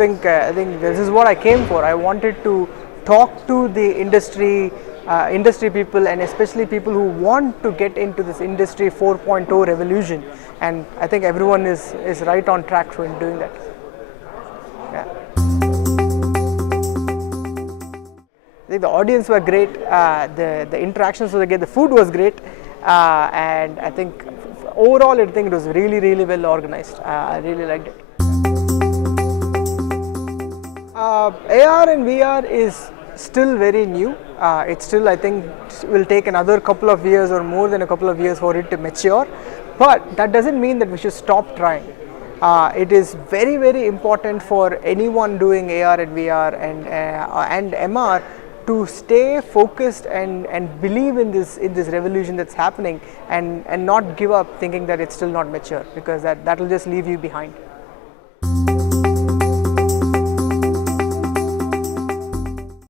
I think this is what I came for. I wanted to talk to the industry people, and especially people who want to get into this industry 4.0 revolution, and I think everyone is right on track for doing that. Yeah. I think the audience were great, the interactions were great, the food was great, and I think overall I think it was really well organized. I really liked it. AR and VR is still very new. It still, I think, will take another couple of years or more than a couple of years for it to mature, but that doesn't mean that we should stop trying. It is very important for anyone doing AR and VR and MR to stay focused and believe in this revolution that's happening, and not give up thinking that it's still not mature, because that will just leave you behind.